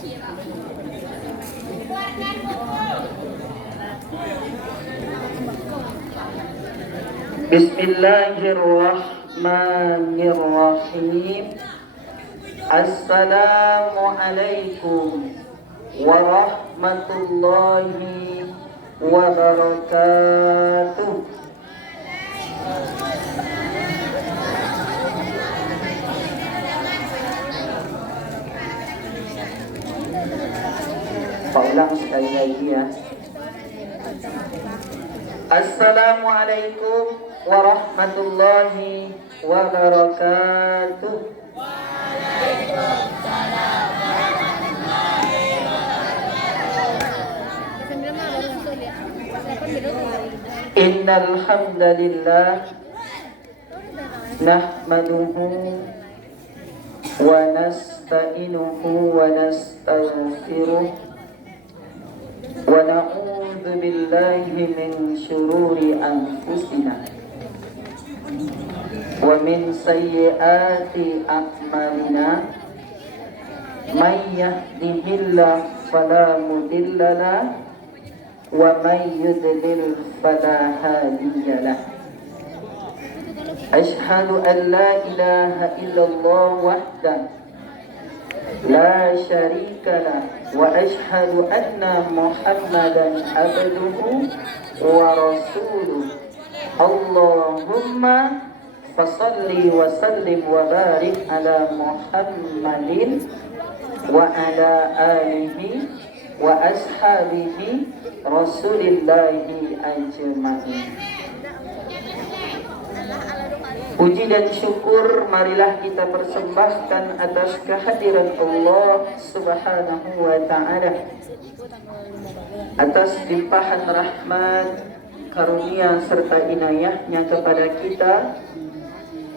Bismillahirrahmanirrahim. Assalamualaikum warahmatullahi wabarakatuh. Paulang sekali lagi ya. Assalamualaikum warahmatullahi wabarakatuh. Waalaikumsalam warahmatullahi wabarakatuh. Innal hamdalillah nahmaduhu wa nasta'inuhu wa nastaghfiruh wa na'udzu billahi min syururi anfusina wa min sayyiati a'malina. May yahdihillahu fala mudilla lahu wa may yudlil fala hadiya lahu. Asyhadu an la ilaha illallah wahdahu la syarika lah wa asyhadu anna Muhammadan abduhu wa rasuluh. Allahumma fasalli wa sallim wa barik ala Muhammadin wa ala alihi wa ashabihi rasulillahi ajma'in. Puji dan syukur marilah kita persembahkan atas kehadiran Allah Subhanahu wa ta'ala, atas limpahan rahmat, karunia serta inayahnya kepada kita,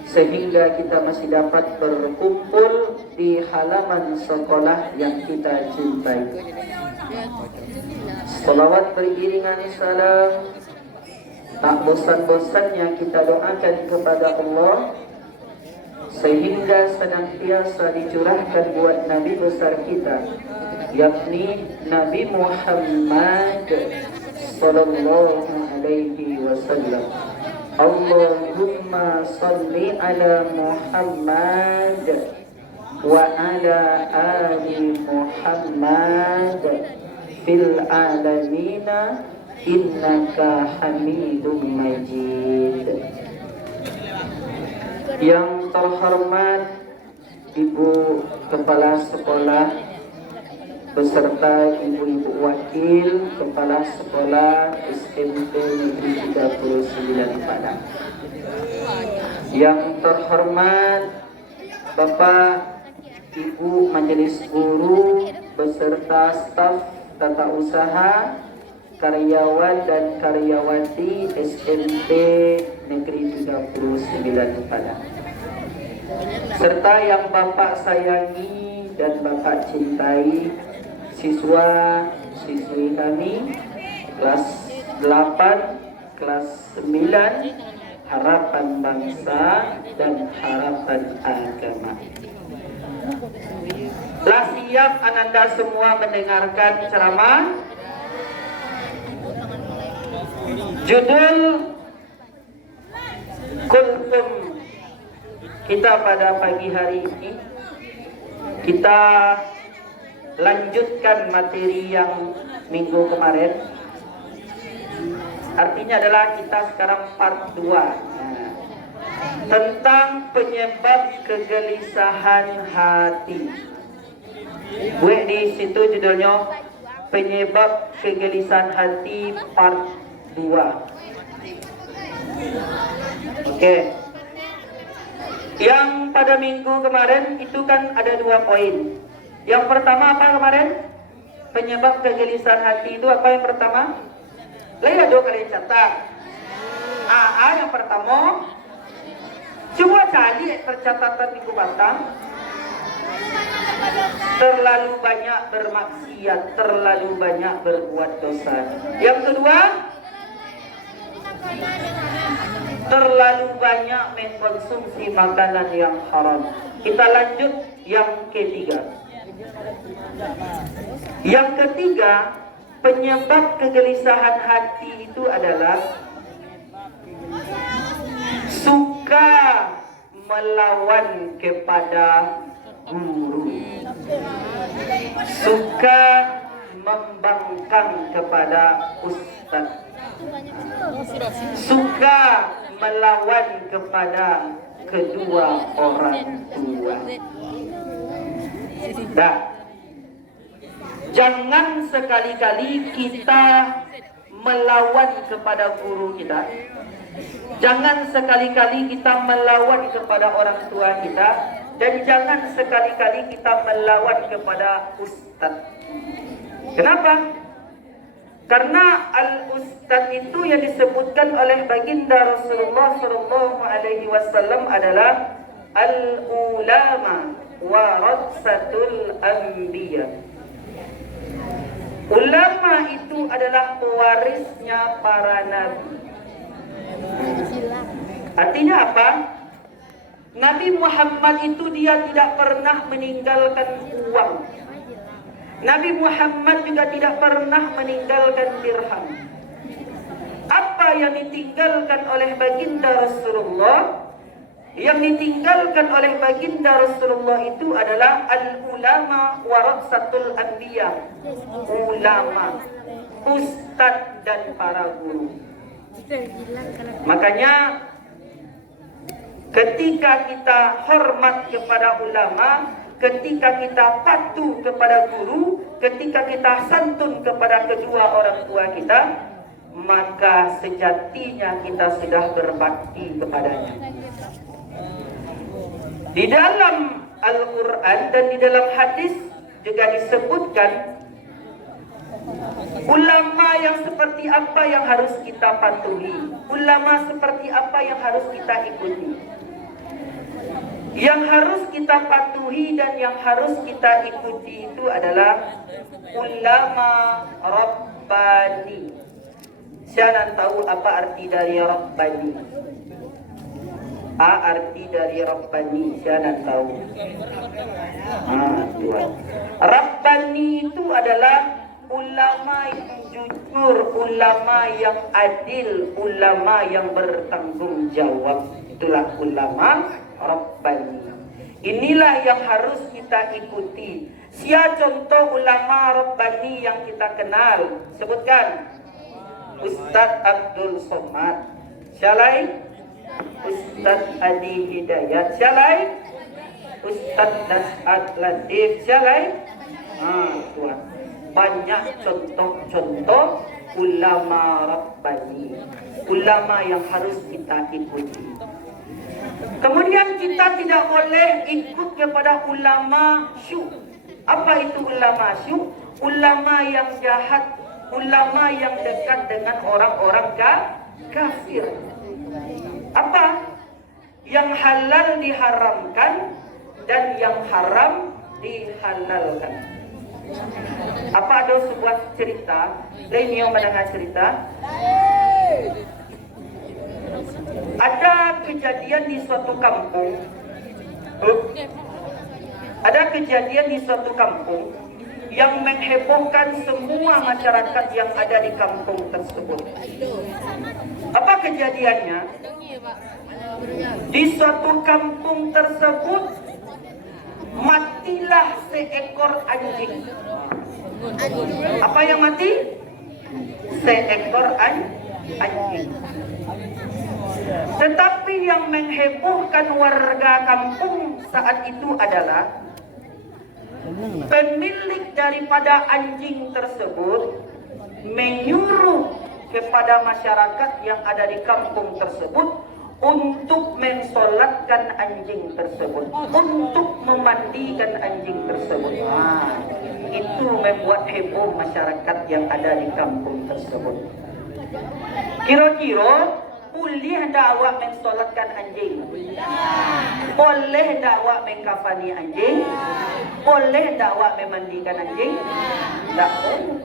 sehingga kita masih dapat berkumpul di halaman sekolah yang kita cintai. Salawat beriringan salam, tak bosan-bosannya kita doakan kepada Allah sehingga senantiasa dicurahkan buat Nabi besar kita, yakni Nabi Muhammad sallallahu alaihi wasallam. Allahumma salli ala Muhammad wa ala ali Muhammad fil alamina innaka hamidum majid. Yang terhormat Ibu Kepala Sekolah beserta ibu-ibu wakil Kepala Sekolah SMP Negeri 39 Padang. Yang terhormat Bapak Ibu Majelis Guru beserta staf tata usaha, karyawan dan karyawati SMP Negeri 39 Padang, serta yang Bapak sayangi dan Bapak cintai, siswa-siswi kami kelas 8, kelas 9, harapan bangsa dan harapan agama. Telah siap Ananda semua mendengarkan ceramah? Judul kultum kita pada pagi hari ini, kita lanjutkan materi yang minggu kemarin. Artinya adalah kita sekarang part 2 tentang penyebab kegelisahan hati. Gue di situ judulnya penyebab kegelisahan hati part 2. Oke. Yang pada minggu kemarin itu kan ada 2 poin. Yang pertama apa kemarin? Penyebab kegelisahan hati itu apa yang pertama? Lihat dong kalian catat. AA yang pertama. Coba cari tercatatan minggu batang. Terlalu banyak bermaksiat, terlalu banyak berbuat dosa. Yang kedua, terlalu banyak mengkonsumsi makanan yang haram. Kita lanjut yang ketiga. Yang ketiga, penyebab kegelisahan hati itu adalah suka melawan kepada guru, suka membangkang kepada ustaz, suka melawan kepada kedua orang tua. Dah. Jangan sekali-kali kita melawan kepada guru kita. Jangan sekali-kali kita melawan kepada orang tua kita. Dan jangan sekali-kali kita melawan kepada ustaz. Kenapa? Karena al-ustaz itu yang disebutkan oleh baginda Rasulullah SAW adalah al-ulama warasatul anbiya. Ulama itu adalah pewarisnya para nabi. Artinya apa? Nabi Muhammad itu dia tidak pernah meninggalkan uang. Nabi Muhammad juga tidak pernah meninggalkan dirham. Apa yang ditinggalkan oleh baginda Rasulullah? Yang ditinggalkan oleh baginda Rasulullah itu adalah al-ulama warasatul anbiya. Ulama, ustaz dan para guru. Makanya ketika kita hormat kepada ulama, ketika kita patuh kepada guru, ketika kita santun kepada kedua orang tua kita, maka sejatinya kita sudah berbakti kepadanya. Di dalam Al-Quran dan di dalam hadis juga disebutkan ulama yang seperti apa yang harus kita patuhi, ulama seperti apa yang harus kita ikuti. Yang harus kita patuhi dan yang harus kita ikuti itu adalah ulama Rabbani. Siapa tahu apa arti dari Rabbani? Arti dari Rabbani siapa tahu? Tuan. Rabbani itu adalah ulama yang jujur, ulama yang adil, ulama yang bertanggung jawab. Itulah ulama Rabbani. Inilah yang harus kita ikuti. Siapa contoh ulama Rabbani yang kita kenal? Sebutkan. Ustaz Abdul Somad. Siapa? Ustaz Adi Hidayat. Siapa? Ustaz Nas'ad Latif. Siapa? Tuan. Banyak contoh-contoh ulama Rabbani. Ulama yang harus kita ikuti. Kemudian kita tidak boleh ikut kepada ulama syuk. Apa itu ulama syuk? Ulama yang jahat, ulama yang dekat dengan orang-orang kafir. Apa? Yang halal diharamkan dan yang haram dihalalkan. Apa ada sebuah cerita? Lain yang mendengar cerita? Ada kejadian di suatu kampung. Ada kejadian di suatu kampung yang menghebohkan semua masyarakat yang ada di kampung tersebut. Apa kejadiannya? Di suatu kampung tersebut matilah seekor anjing. Apa yang mati? Seekor anjing. Tetapi yang menghebohkan warga kampung saat itu adalah pemilik daripada anjing tersebut menyuruh kepada masyarakat yang ada di kampung tersebut untuk mensolatkan anjing tersebut, untuk memandikan anjing tersebut. Itu membuat heboh masyarakat yang ada di kampung tersebut. Kira-kira boleh tak awak mensolatkan anjing? Boleh tak awak mengkafani anjing? Boleh tak awak memandikan anjing? Tak boleh.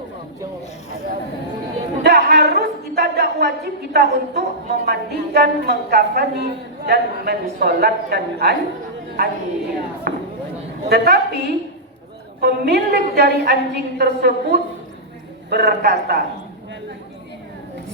Dah harus kita, dah wajib kita untuk memandikan, mengkafani dan mensolatkan anjing. Tetapi pemilik dari anjing tersebut berkata,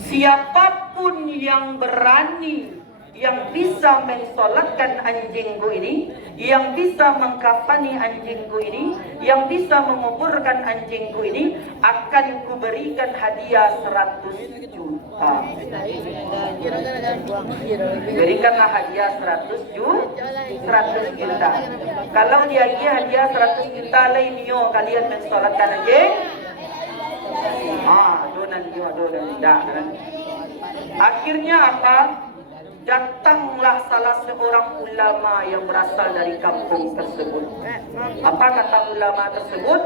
siapapun yang berani, yang bisa mensolatkan anjingku ini, yang bisa mengkafani anjingku ini, yang bisa menguburkan anjingku ini, akan kuberikan hadiah 100 juta. Berikanlah hadiah 100 juta. Kalau dia hadiah 100 juta lain nio kalian mensolatkan anjing, donan tidak. Akhirnya apa? Datanglah salah seorang ulama yang berasal dari kampung tersebut. Apa kata ulama tersebut?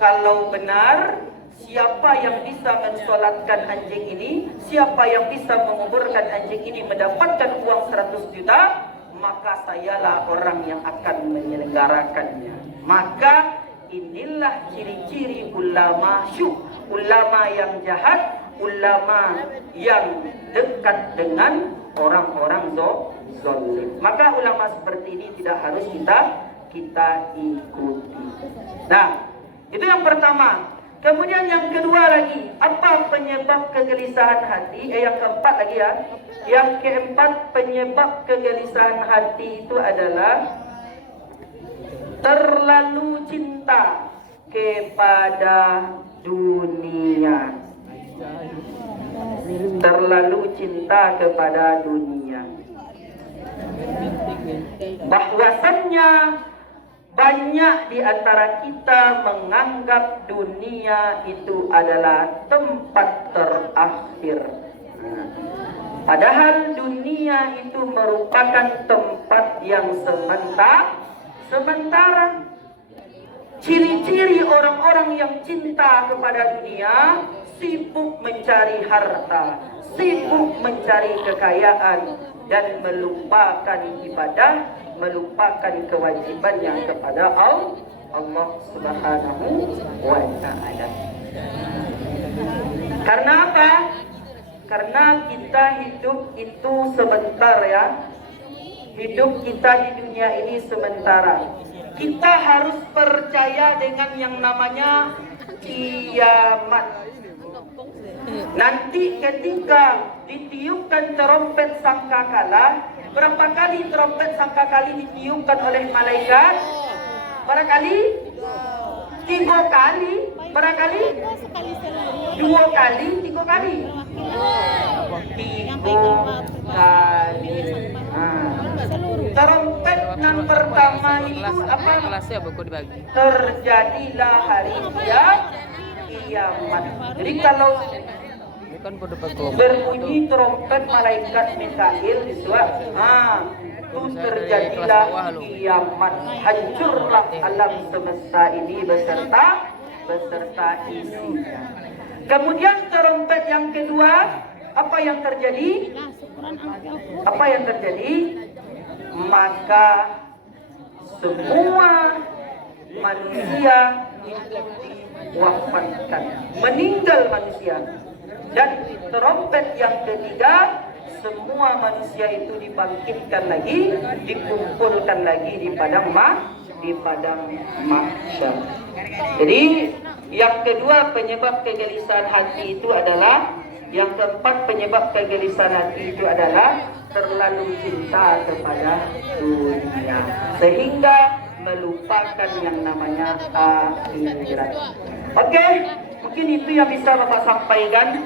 Kalau benar, siapa yang bisa mensolatkan anjing ini, siapa yang bisa menguburkan anjing ini mendapatkan uang 100 juta, maka sayalah orang yang akan menyelenggarakannya. Maka inilah ciri-ciri ulama syuh, ulama yang jahat, ulama yang dekat dengan orang-orang zalim. Maka ulama seperti ini tidak harus kita ikuti. Nah, itu yang pertama. Kemudian yang kedua lagi, apa penyebab kegelisahan hati? Yang keempat lagi ya. Yang keempat, penyebab kegelisahan hati itu adalah terlalu cinta kepada dunia. Terlalu cinta kepada dunia. Bahwasannya banyak di antara kita menganggap dunia itu adalah tempat terakhir. Padahal dunia itu merupakan tempat yang sementara. Ciri-ciri orang-orang yang cinta kepada dunia, sibuk mencari harta, sibuk mencari kekayaan, dan melupakan ibadah, melupakan kewajibannya kepada Allah Subhanahu wa Ta'ala. Karena apa? Karena kita hidup itu sebentar ya. Hidup kita di dunia ini sementara. Kita harus percaya dengan yang namanya kiamat. Nanti ketika ditiupkan terompet sangkakala, berapa kali terompet sangkakala ditiupkan oleh malaikat? Barangkali 3 kali, barangkali 2 kali, 3 kali. 3 kali. Terompet yang pertama itu apa? Terjadilah hari kiamat. Jadi kalau berbunyi terompet malaikat Mikail itu terjadilah kiamat, hancurlah alam semesta ini beserta isinya. Kemudian terompet yang kedua, apa yang terjadi? Apa yang terjadi? Maka semua manusia itu diwafatkan, meninggal manusia. Dan terompet yang ketiga, semua manusia itu dibangkitkan lagi, dikumpulkan lagi di padang mahsyar. Jadi yang kedua penyebab kegelisahan hati itu adalah, yang keempat penyebab kegelisahan hati itu adalah terlalu cinta kepada dunia, sehingga melupakan yang namanya akhirat. Oke, mungkin itu yang bisa Bapak sampaikan.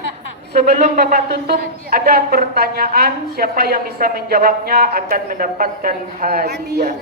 Sebelum Bapak tutup, ada pertanyaan, siapa yang bisa menjawabnya akan mendapatkan hadiah.